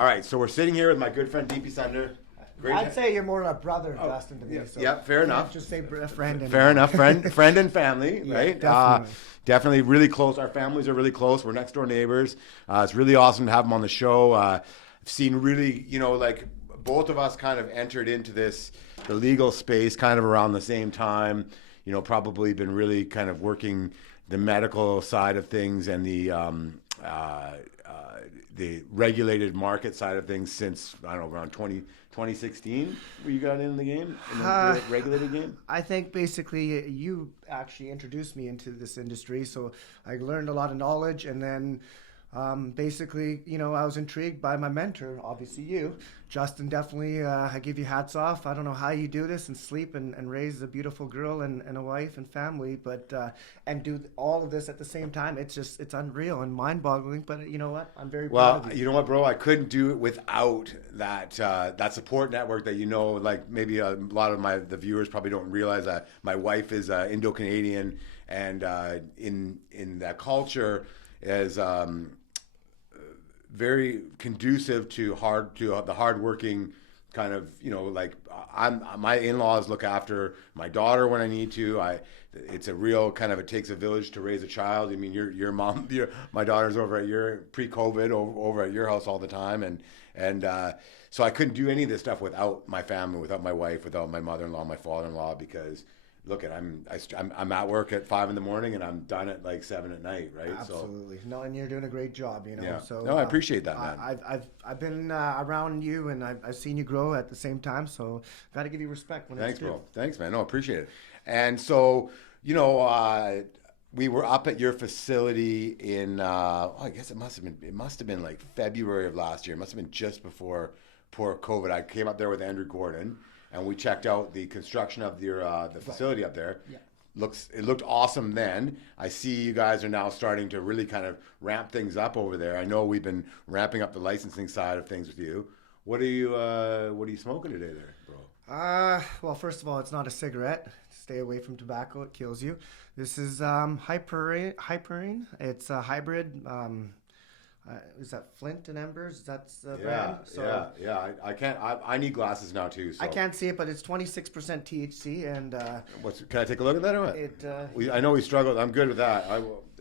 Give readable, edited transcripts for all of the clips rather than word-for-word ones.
All right, so we're sitting here with my good friend DP Sundher. I'd say you're more a brother, Justin, to me. Yeah, So yeah, fair enough. Just say friend. Anymore. Fair enough, friend and family, right? Definitely. Definitely really close. Our families are really close. We're next door neighbors. It's really awesome to have him on the show. I've seen really, like both of us kind of entered into the legal space kind of around the same time. Probably been really kind of working the medical side of things and the regulated market side of things since, I don't know, around 2016 where you got in the game, in the regulated game? I think basically you actually introduced me into this industry, so I learned a lot of knowledge, and then basically, I was intrigued by my mentor, obviously you. Justin, definitely, I give you hats off. I don't know how you do this and sleep and raise a beautiful girl and a wife and family, but and do all of this at the same time. It's unreal and mind-boggling, but you know what? I'm very proud of you. You know what, bro? I couldn't do it without that support network that, like maybe a lot of the viewers probably don't realize that my wife is Indo-Canadian, and in that culture is very conducive to the hardworking kind of, like my in-laws look after my daughter when I need to. It's a real kind of, it takes a village to raise a child. I mean, your mom, my daughter's over at your pre-COVID over at your house all the time, and so I couldn't do any of this stuff without my family, without my wife, without my mother-in-law, my father-in-law, because look, I'm at work at 5 a.m. and I'm done at like 7 at night, right? Absolutely. No, and you're doing a great job, Yeah. So no, I appreciate that, man. I've been around you, and I've seen you grow at the same time, so got to give you respect when Thanks, it's due. bro. Thanks, man. No, appreciate it. And so, we were up at your facility in I guess it must have been like February of last year. It must have been just before COVID. I came up there with Andrew Gordon, and we checked out the construction of your the facility up there. Yeah. It looked awesome then. I see you guys are now starting to really kind of ramp things up over there. I know we've been ramping up the licensing side of things with you. What are you smoking today there, bro? Well, first of all, it's not a cigarette. Stay away from tobacco; it kills you. This is Hyperine. It's a hybrid. Is that Flint and Embers? That's the brand. So, yeah. I can't. I need glasses now too. So. I can't see it, but it's 26% THC, and can I take a look at that or what? I know we struggled. I'm good with that.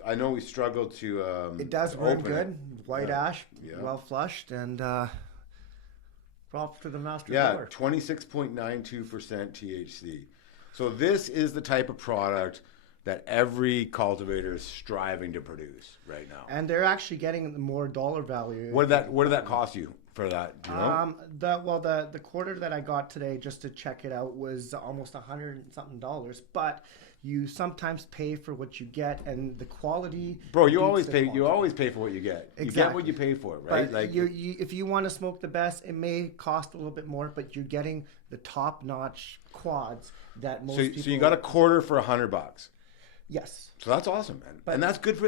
I know we struggled to. It does burn good. White ash, yeah. Well flushed, and props to the master. Yeah, 26.92% THC. So this is the type of product that every cultivator is striving to produce right now. And they're actually getting more dollar value. What did that cost you for that? Do you know? The quarter that I got today just to check it out was almost $100 and something. But you sometimes pay for what you get, and the quality. Bro, you always pay. You always pay for what you get. Exactly. You get what you pay for, right? But like if you want to smoke the best, it may cost a little bit more, but you're getting the top-notch quads that most people. So you got a quarter for $100. Yes. So that's awesome, man. And that's good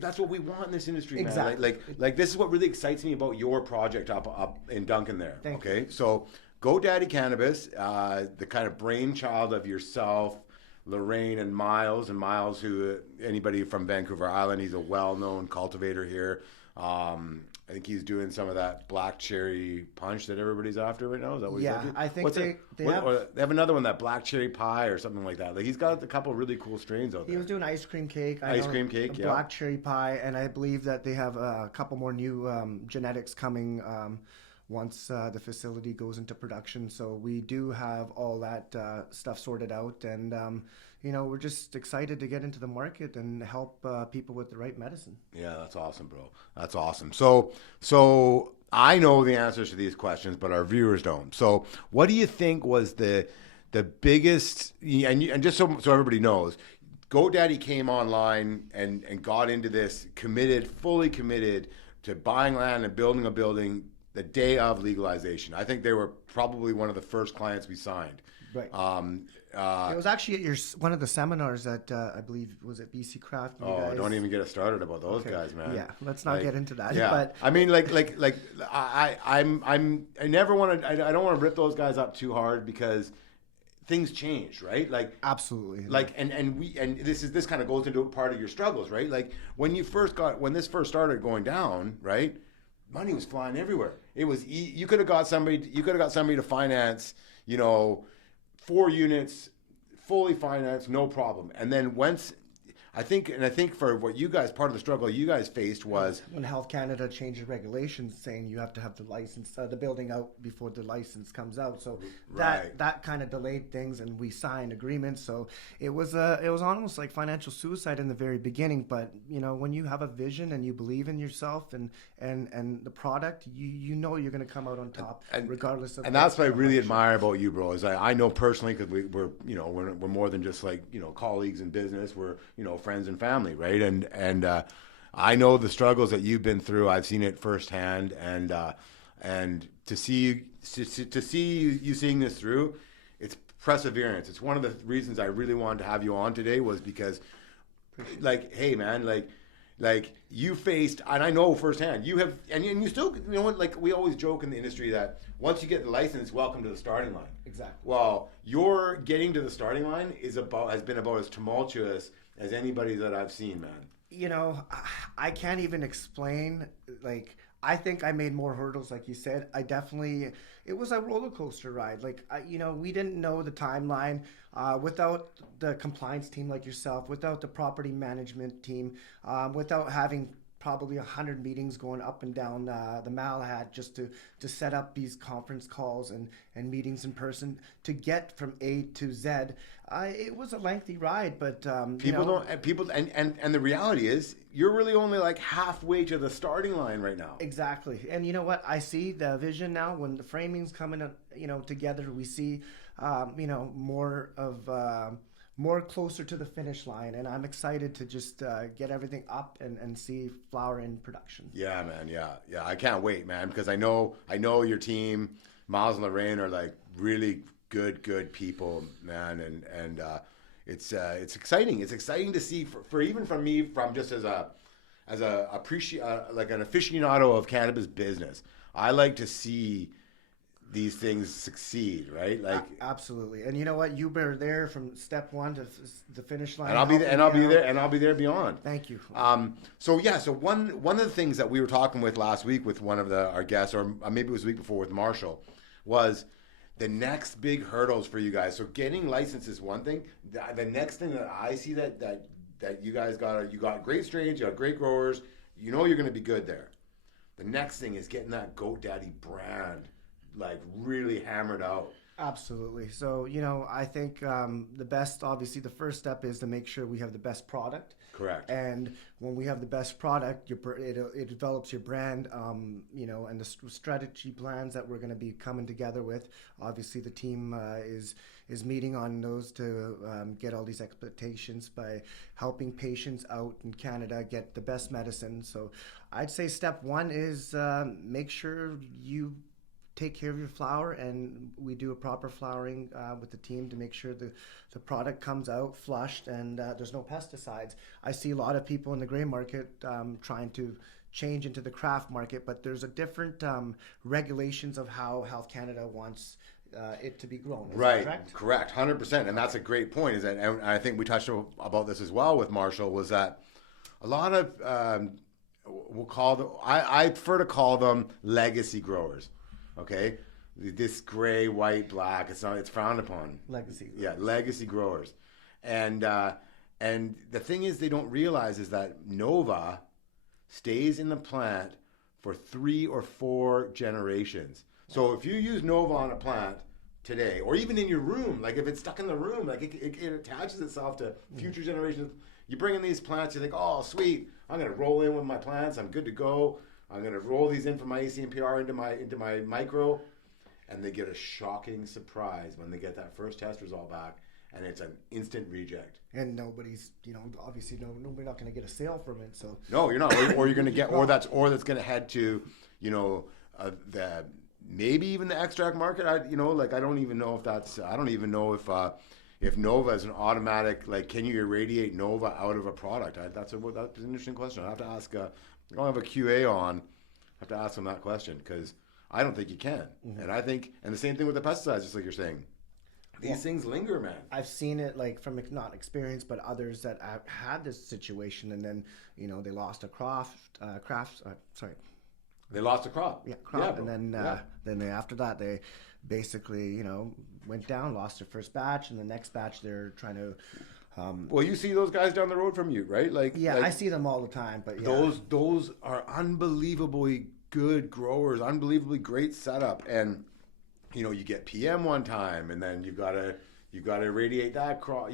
that's what we want in this industry, man. Exactly. Like this is what really excites me about your project up in Duncan there. Thank okay? you. So GoDaddy Cannabis, the kind of brainchild of yourself, Lorraine and Miles, who anybody from Vancouver Island, he's a well-known cultivator here. I think he's doing some of that black cherry punch that everybody's after right now. Is that what he's up to? I think they have another one, that black cherry pie or something like that. Like he's got a couple of really cool strains out there. He was doing ice cream cake. Black cherry pie, and I believe that they have a couple more new genetics coming once the facility goes into production. So we do have all that stuff sorted out, and we're just excited to get into the market and help people with the right medicine. Yeah, that's awesome, bro. That's awesome. So I know the answers to these questions, but our viewers don't. So what do you think was the biggest, and just so everybody knows, GoDaddy came online and got into this, fully committed to buying land and building a building the day of legalization. I think they were probably one of the first clients we signed. Right. It was actually at one of the seminars at I believe was it BC Craft. Don't even get us started about those guys, man. Yeah, let's not get into that. Yeah, but I mean, I never want to. I don't want to rip those guys up too hard because things changed, right? Like absolutely. Like and this kind of goes into part of your struggles, right? Like when this first started going down, right? money was flying everywhere. It was you could have got somebody to finance, 4 units, fully financed, no problem. And then once I think for what you guys, part of the struggle you guys faced was when Health Canada changed the regulations, saying you have to have the license, the building out before the license comes out. So that kind of delayed things, and we signed agreements. So it was almost like financial suicide in the very beginning. But when you have a vision and you believe in yourself and the product, you know you're going to come out on top, regardless of. And that's what I really admire about you, bro. Is I know personally, because we're more than just like colleagues in business. We're friends and family, right? And I know the struggles that you've been through. I've seen it firsthand, and to see you seeing this through, it's perseverance. It's one of the reasons I really wanted to have you on today, was because, like, hey man, like you faced, and I know firsthand, you have, and you still, like we always joke in the industry that once you get the license, welcome to the starting line. Exactly. Well, your getting to the starting line has been about as tumultuous as anybody that I've seen, man. I can't even explain. Like, I think I made more hurdles, like you said. It was a roller coaster ride. Like, we didn't know the timeline. Without the compliance team like yourself, without the property management team, without having probably 100 meetings going up and down the Malahad just to set up these conference calls and meetings in person to get from A to Z. It was a lengthy ride, but and the reality is you're really only like halfway to the starting line right now. Exactly. And you know what? I see the vision now when the framing's coming together. We see more closer to the finish line, and I'm excited to just get everything up and see flower in production. Yeah, man. Yeah. I can't wait, man, because I know your team, Miles and Lorraine, are like really good people, man, and it's exciting. It's exciting to see for even from me, from just as like an aficionado of cannabis business. I like to see these things succeed, right? Like absolutely. And you know what? You were there from step one to the finish line. And I'll be there beyond. Thank you. So one of the things that we were talking with last week with one of our guests, or maybe it was the week before with Marshall, was the next big hurdles for you guys. So getting licensed is one thing. The next thing that I see that you guys you got great strains, you got great growers. You're going to be good there. The next thing is getting that Goat Daddy brand like really hammered out. Absolutely. So, I think obviously the first step is to make sure we have the best product. Correct. And when we have the best product, it develops your brand, and the strategy plans that we're going to be coming together with. Obviously, the team is meeting on those to get all these expectations by helping patients out in Canada get the best medicine. So I'd say step one is make sure you take care of your flower, and we do a proper flowering with the team to make sure the product comes out flushed and there's no pesticides. I see a lot of people in the gray market trying to change into the craft market, but there's a different regulations of how Health Canada wants it to be grown. Is right, that correct, 100%. And that's a great point. And I think we touched about this as well with Marshall, was that a lot of I prefer to call them legacy growers. Okay, this gray, white, black. It's frowned upon. Legacy growers. Yeah, legacy growers, and the thing is, they don't realize is that Nova stays in the plant for 3 or 4 generations. So if you use Nova on a plant today, or even in your room, like if it's stuck in the room, like it attaches itself to future generations. You bring in these plants, you think, oh, sweet, I'm gonna roll in with my plants. I'm good to go. I'm going to roll these in from my ACMPR into my micro, and they get a shocking surprise when they get that first test result back, and it's an instant reject. And nobody's, obviously nobody's not going to get a sale from it. So no, you're not, or you're going to get, or that's going to head to, the maybe even the extract market. I don't even know if that's. I don't even know if Nova is an automatic. Like, can you irradiate Nova out of a product? That's an interesting question. I have to ask. I don't have a QA on. I have to ask them that question because I don't think you can. Mm-hmm. And the same thing with the pesticides, just like you're saying. These things linger, man. I've seen it like from not experience, but others that have had this situation, and then they lost a They lost the crop. Yeah, crop, bro. and then they, after that they basically went down, lost their first batch, and the next batch they're trying to. Well, you see those guys down the road from you, right? Yeah, I see them all the time, but yeah. Those are unbelievably good growers, unbelievably great setup, and you get PM one time, and then you've got to irradiate that crop.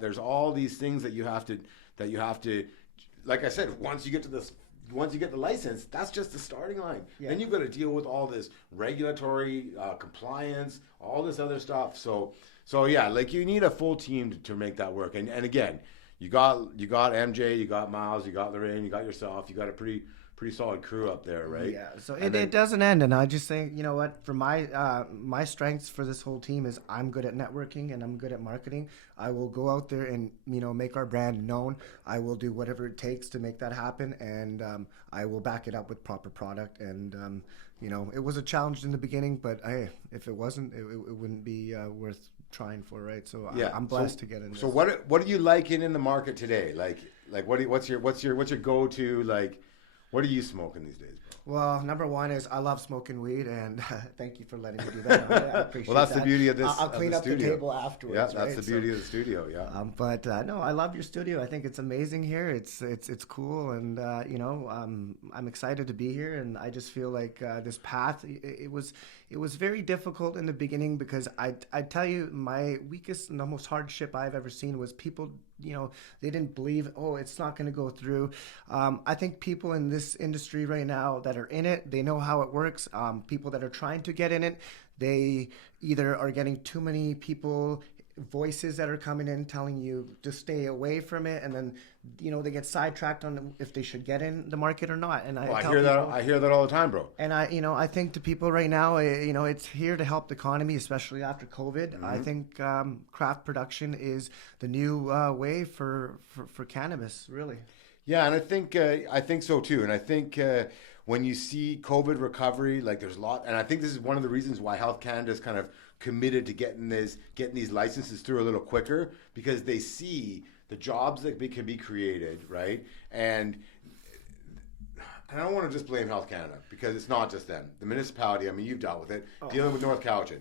There's all these things that you have to, like I said, once you get the license, that's just the starting line. Yeah. Then you've got to deal with all this regulatory compliance, all this other stuff. So yeah, like you need a full team to make that work. And again, you got MJ, you got Miles, you got Lorraine, you got yourself, you got a pretty solid crew up there, right? Yeah. So it doesn't end, and I just think, you know what, for my strengths for this whole team is I'm good at networking and I'm good at marketing. I will go out there and make our brand known. I will do whatever it takes to make that happen, and I will back it up with proper product. And it was a challenge in the beginning, but hey, if it wasn't, it wouldn't be worth trying for, right? So yeah. I'm blessed to get in this. So what are you liking in the market today? Like what's your go-to, like what are you smoking these days, bro? Well, number one is I love smoking weed, and thank you for letting me do that. I appreciate well, that's that. the beauty of this. I'll clean up the table afterwards. Yeah, that's right? The beauty of the studio. Yeah. But no, I love your studio. I think it's amazing here. It's cool, and I'm excited to be here. And I just feel like this path. It was very difficult in the beginning because I tell you, my weakest and the most hardship I've ever seen was people. They didn't believe, it's not going to go through. I think people in this industry right now that are in it, they know how it works. People that are trying to get in it, they either are getting too many voices that are coming in telling you to stay away from it, and then they get sidetracked on if they should get in the market or not. And I hear that all the time, bro. And I think to people right now, it's here to help the economy, especially after COVID. Mm-hmm. I think craft production is the new way for cannabis, really. Yeah, and I think so too. And I think when you see COVID recovery, like there's a lot, and I think this is one of the reasons why Health Canada is kind of committed to getting these licenses through a little quicker, because they see the jobs that can be created, right? And I don't want to just blame Health Canada, because it's not just them. The municipality, I mean, you've dealt with it, dealing with North Cowichan.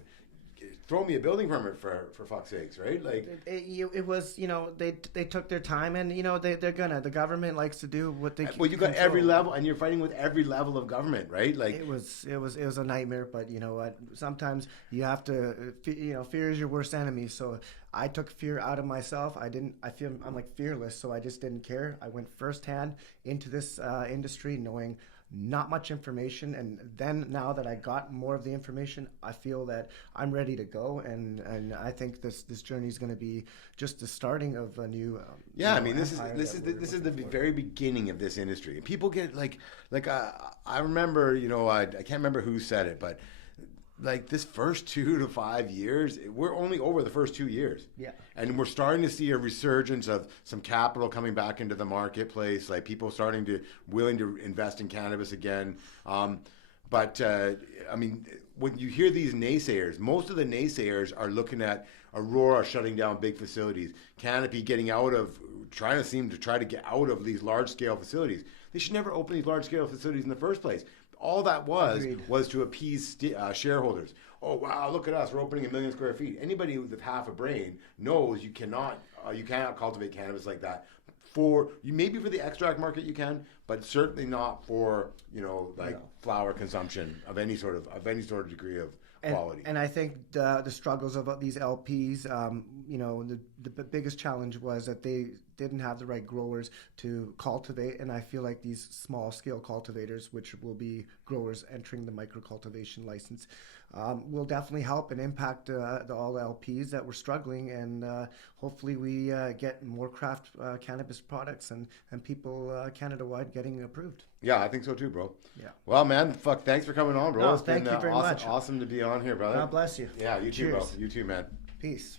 Throw me a building permit for fuck's sakes, right? Like it was, they took their time, and the government likes to do what they. Well, you got every level, and you're fighting with every level of government, right? Like it was a nightmare, but you know what? Sometimes you have to, fear is your worst enemy. So I took fear out of myself. I'm like fearless, so I just didn't care. I went firsthand into this industry knowing not much information, and then now that I got more of the information, I feel that I'm ready to go, and I think this journey is going to be just the starting of a new. I mean, this is the very beginning of this industry. People get I remember, I can't remember who said it, but like this first 2 to 5 years, we're only over the first 2 years. Yeah. And we're starting to see a resurgence of some capital coming back into the marketplace, like people willing to invest in cannabis again. But I mean, when you hear these naysayers, most of the naysayers are looking at Aurora shutting down big facilities, Canopy trying to get out of these large scale facilities. They should never open these large scale facilities in the first place. All that was to appease shareholders. Oh wow, look at us! We're opening 1 million square feet. Anybody with half a brain knows you cannot cultivate cannabis like that. Maybe for the extract market you can, but certainly not for flower consumption of any sort of degree of quality. And I think the struggles of these LPs, the biggest challenge was that they didn't have the right growers to cultivate, and I feel like these small scale cultivators, which will be growers entering the micro cultivation license, will definitely help and impact all the LPs that were struggling, and hopefully we get more craft cannabis products and people Canada-wide getting approved. Yeah, I think so too, bro. Yeah. Well, man, thanks for coming on, bro. No, thank you very much. Awesome to be on here, brother. God bless you. Yeah, you too, bro. You too, man. Peace.